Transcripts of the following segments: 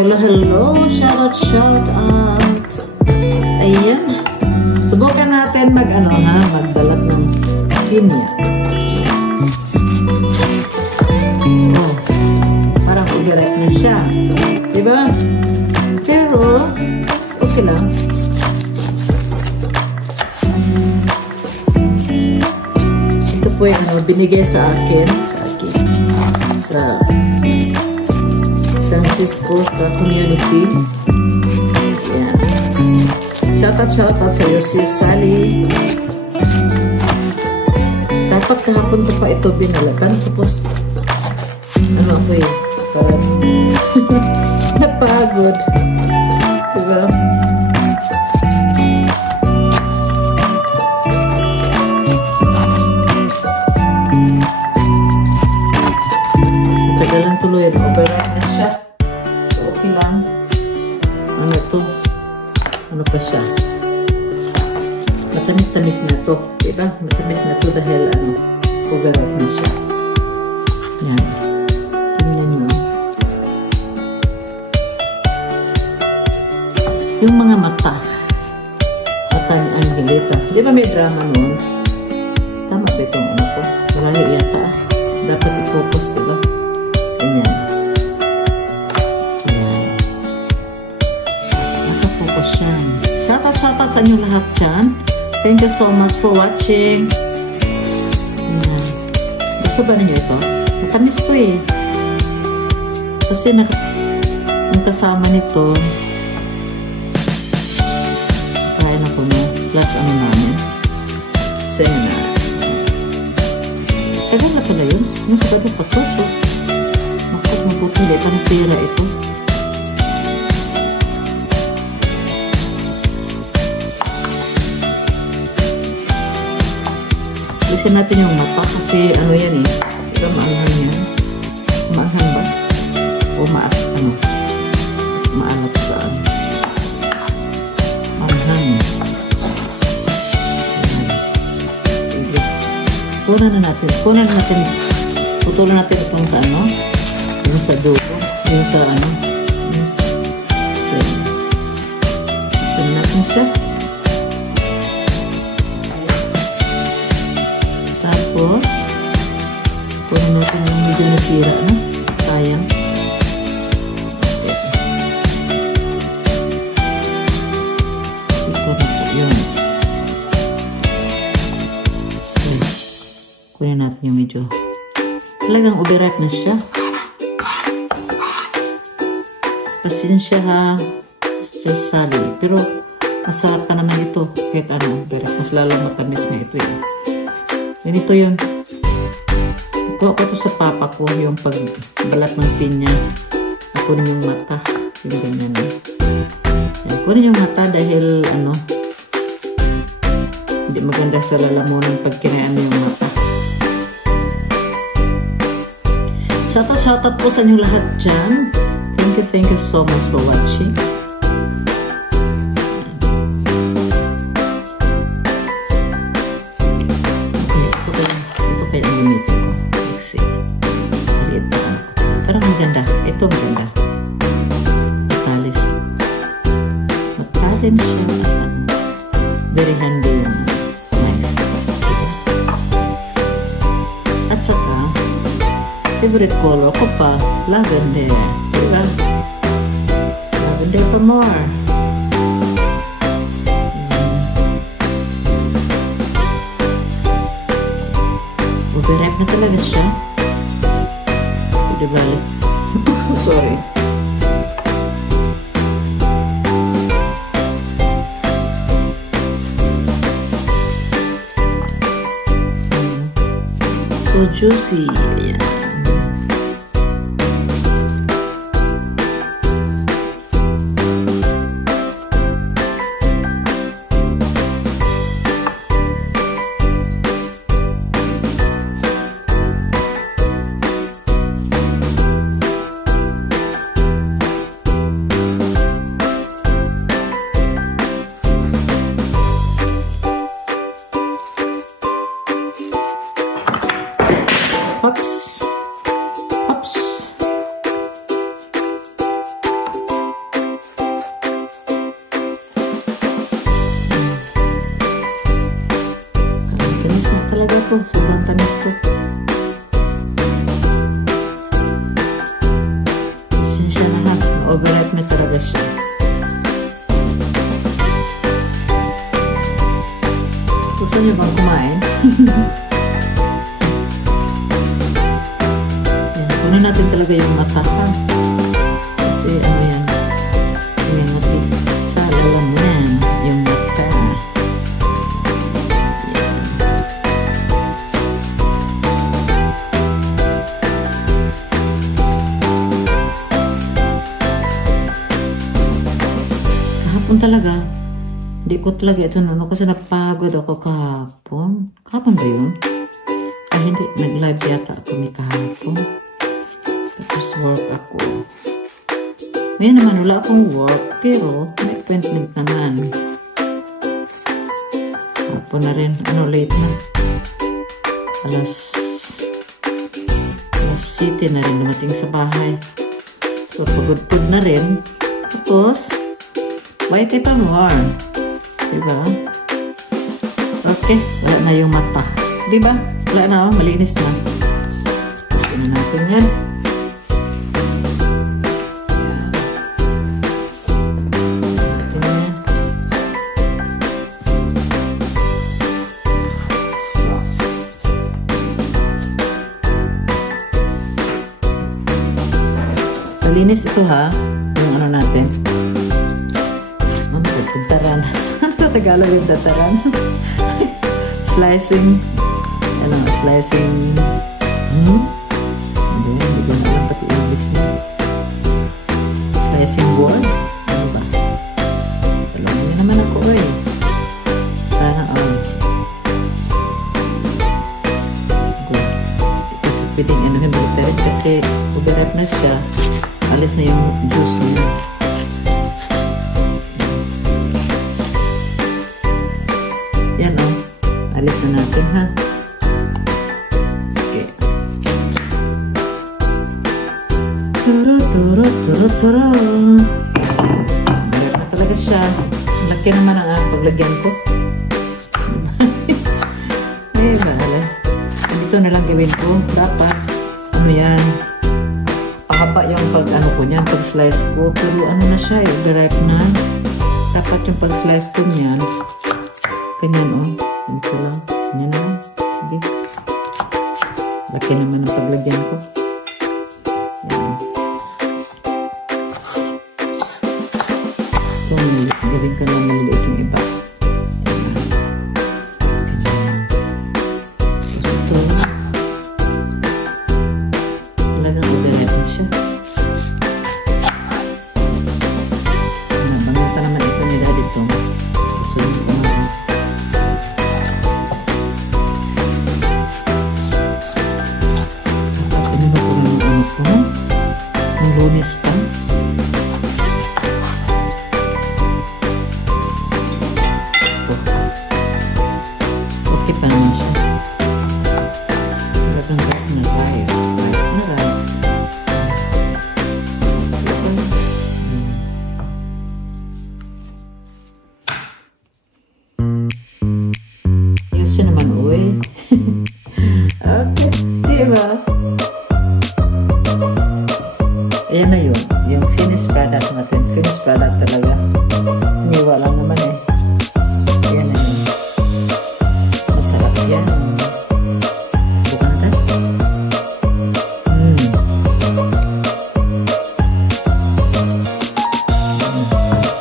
Hello, hello. Shout out. Ayan. Subukan natin magbalat ng pinya. Oh, parang udirect na siya. Diba? Pero, okay lang. Ito po yung binigay sa akin. Sa San Francisco, sa community. Ayan. Shout out sa iyo, si Sally. Dapat kahapon ko pa ito binalagan. Tapos, ako parang napagod. Diba? Tagalan tuloy. Override na siya. So, okay lang. Ano to? Ano pa siya? Matamis-tamis na to. Diba? Matamis na to dahil override na siya. Yan. Tingnan nyo. Yung mga mata. Mata ni Angelita. Di ba may drama nun? Tama ba itong ko? Malayo yata. Dapat i-focus, diba? Ganyan. Ayan. Naka-focus yan. Shout out sa inyo lahat dyan. Thank you so much for watching. Ayan. Gusto ba ninyo ito? Matamis to eh. Kasi ang kasama nito kaya na po na plus namin seminar. Tagal na pala yun. Nasa ba na pagkosyo? Makapag mapupili pa na sira ito. Lisin natin yung mata kasi ano yan eh. Diba maanghang yan? Maanghang ba? O maalat saan? Maanghang. Kunan na natin. Putulan natin itong sa yung sa dulo. Yung sa Lisin natin siya. Tapos, kunin natin yung medyo nasira na. Sayang. Ito na po yun. So, kunin natin yung medyo. Talagang overripe na siya. Pasensya ha. Sa Sally. Pero, masarap pa naman ito. Kahit overripe. Mas lalo matamis na ito yun. Ganito yun. Kuha ko ito sa papa ko, yung pagbalat ng pinya. Kunin yung mata. Yung ganyan. Kunin yung mata dahil, hindi maganda sa lalamunan pag kinayaan yung mata. Shoutout po sa inyo lahat dyan. Thank you so much for watching. Parang maganda. Ito maganda. Matalis. Matalim siya. Very handy yung knife. At saka, favorite color ko pa, lavender. Diba? Lavender for more. Overripe na talaga siya. Diba? Sorry. So juicy. Ayan. Oops. overripe na talaga siya. Gusto niyo bang kumain? Yan, kunin natin talaga yung mata ha. Kasi ano yan, yung natin sa lalaman yung mata. Kahapon talaga, hindi ko talaga ito ano kasi napagod ako kahapon. Kahapon ba yun? Ay hindi, nag-live yata ako ni kahapon. Tapos work ako. Ngayon naman wala akong work pero may appointment naman. Kahapon na rin, ano late na. Alas 7 na rin dumating sa bahay. So pagod-pagod na rin. Tapos wait pa more. Diba? Okay. Wala na yung mata. Diba? Wala na. Oh, malinis na. Gusto na natin yan. Yan. So. Malinis ito ha. Yung ano natin. Tataran. Sa Tagalog yung tataran. Slicing. Ano, slicing. Hindi ko na alam pati English niya. Slicing board. Ano ba? Talagang yun naman ako eh. Parang good. Ito sa pwedeng ano yung baliktad kasi overripe na siya. Alis na yung juice niya. Yan o. Alis na natin ha. Okay. Turo. Meron na talaga siya. Laki naman ang paglagyan ko. Eh, bahala. Dito na lang gawin ko. Dapat, ano yan, pakapa yung pag-ano ko niyan, pag-slice ko. Pero ano na siya, overripe na. Dapat yung pag-slice ko niyan. Ganyan o. Ganito lang. Ganyan lang. Sige. Laki naman ang paglagyan ko. Yan. So, gawin ka lang maliliit yung iba. Ganyan. Tapos ito. Talagang overripe na siya. Nabangan pa naman ito nila dito. Susunod ko naman. Ang Lunes pa. Okay pa naman siya. Talagang gawin na tayo. Ayusin naman uwi. Okay. Diba? Ayan na yun. Yung finished product natin. Finished product talaga. Hiniwa lang naman eh. Ayan na yun. Masarap yan. Bukan ka?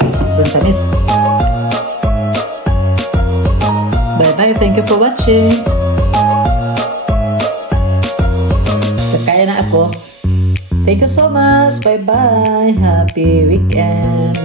Sobrang tamis. Bye-bye. Thank you for watching. Kaya na ako. Thank you so much. Bye-bye. Happy weekend.